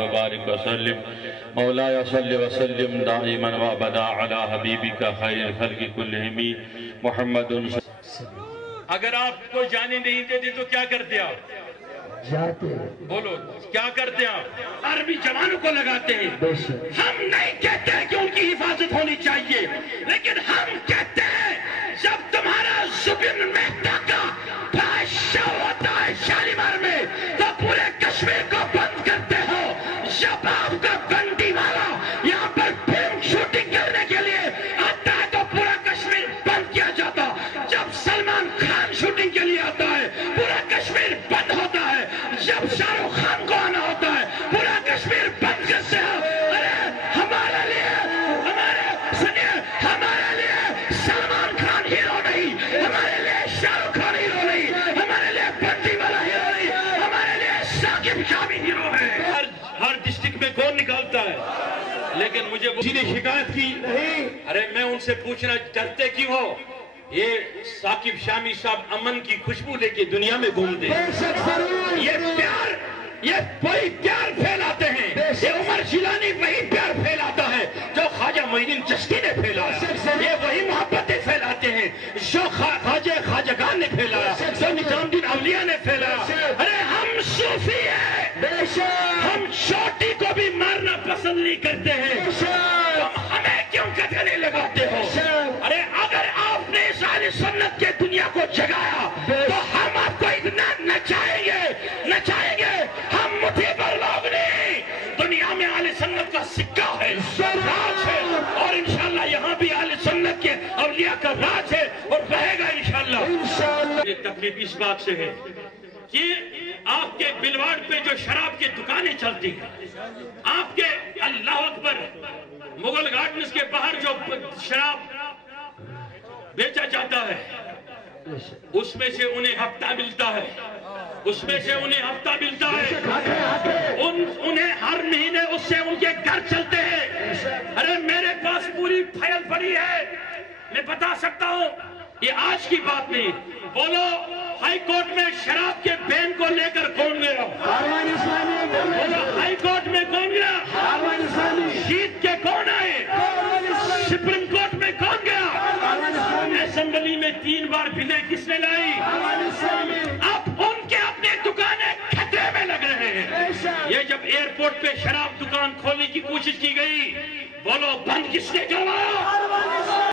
وبارك وسلم مولاي صل وسلم دائما وابدا على حبيبك خير الخلق كلهم محمد. اگر آپ کو جانے نہیں دیتے تو کیا کرتے آپ؟ جاتے. بولو کیا کرتے آپ؟ عربی جوانوں کو لگاتے ہیں. ہم نہیں کہتے کہ ان کی حفاظت ہونی چاہیے، لیکن ہم کہتے ہیں جب تمہارا زبن مہتا کا بادشاہ ہوتا ہے شالیمار میں تو پورے کشمیر کو بند کرتے ہو. جب آپ کا بندی والا یہاں پر فلم شوٹنگ کرنے کے لیے آتا ہے تو پورا کشمیر بند کیا جاتا. جب سلمان خان شوٹنگ کے لیے آتا ہے پورا کشمیر بند ہوتا ہے. جب شاہ رخ خان کو آنا ہوتا ہے پورا کشمیر بند کرتے ہیں. ارے ہمارے لیے ہمارے لیے سلمان خان ہیرو نہیں، ہمارے لیے شاہ رخ خان ہیرو نہیں، ہمارے لیے بندی والا ہیرو نہیں، ہمارے لیے ثاقب شامی ہیرو ہے. ہر ڈسٹرکٹ میں کون نکالتا ہے؟ لیکن مجھے کسی نے شکایت کی نہیں. ارے میں ان سے پوچھنا ڈرتے کیوں ہو؟ یہ ثاقب شامی صاحب امن کی خوشبو لے کے دنیا میں گھومتے ہیں. یہ وہی پیار پھیلاتے ہیں. یہ عمر جیلانی وہی پیار پھیلاتا ہے جو خواجہ معین الدین چشتی نے پھیلایا. یہ وہی محبتیں پھیلاتے ہیں جو خواجہ خواجگان نے پھیلایا، جو نظام الدین اولیاء نے پھیلایا. ارے ہم صوفی ہیں، ہم چوٹی کو بھی مارنا پسند نہیں کرتے ہیں. تم ہمیں کیوں کتنے لگاتے ہو؟ ارے اگر آپ نے اس اہل سنت کے دنیا کو جگایا تو ہم آپ کو اتنا نچائیں گے. ہم متبر لوگ نہیں. دنیا میں اہل سنت کا سکہ ہے، راج ہے، اور انشاءاللہ یہاں بھی اہل سنت کے اولیاء کا راج ہے اور رہے گا انشاءاللہ. یہ تکلیف اس بات سے ہے کہ آپ کے بلواڑ پہ جو شراب کی دکانیں چلتی ہیں، آپ کے اللہ اکبر مغل گارڈنز کے باہر جو شراب بیچا جاتا ہے اس میں سے انہیں ہفتہ ملتا ہے، انہیں ہر مہینے اس سے ان کے گھر چلتے ہیں. ارے میرے پاس پوری فائل پڑی ہے، میں بتا سکتا ہوں، یہ آج کی بات نہیں. بولو ہائی کورٹ میں شراب کے بین کو لے کر کون گیا؟ بولو ہائی کورٹ میں کون گیا؟ جیت کے کون آئے؟ سپریم کورٹ میں کون گیا؟ اسمبلی میں 3 بار بلیں کس نے لائی؟ اب ان کے اپنے دکانیں خطرے میں لگ رہے ہیں. یہ جب ایئرپورٹ پہ شراب دکان کھولنے کی کوشش کی گئی، بولو بند کس نے کروایا؟